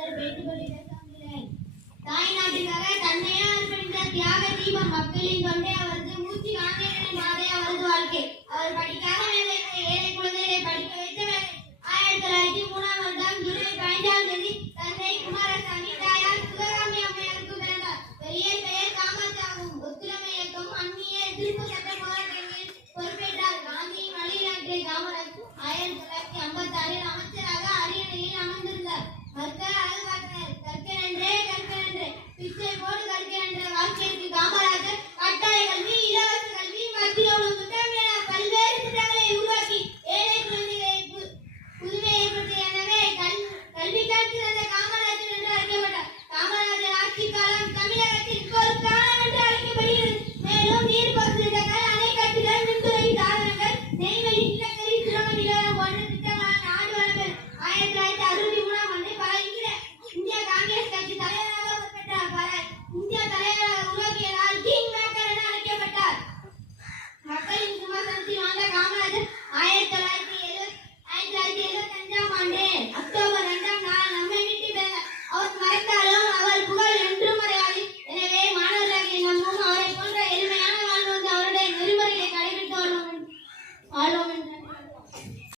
அல்லது வேண்டுகோளிடத்தமிழன் தாய் நாட்டிற்காக தன்னையே அர்ப்பணித்த தியாக தீபம் மக்களின் தொண்டை அவரது மூச்சு காந்தியடிகளின் பாதை அவரது வாழ்க்கை அவர் படிக்காத ஏழை குழந்தைகளை படிக்க வைத்த ஆயிரத்தி தொள்ளாயிரத்தி மூணாம் வருடம் ஜூலை பதினஞ்சாம் தேதி தந்தை குமாரசாமி தாயார் சிவகாமி அம்மையாருக்கு பிறந்தார் பெரிய பெயர் காமாட்சி ஆகும் ஒத்துழைமை இயக்கம் அந்நிய திருப்பு சட்டமாக ध्यान रखा महाराज आए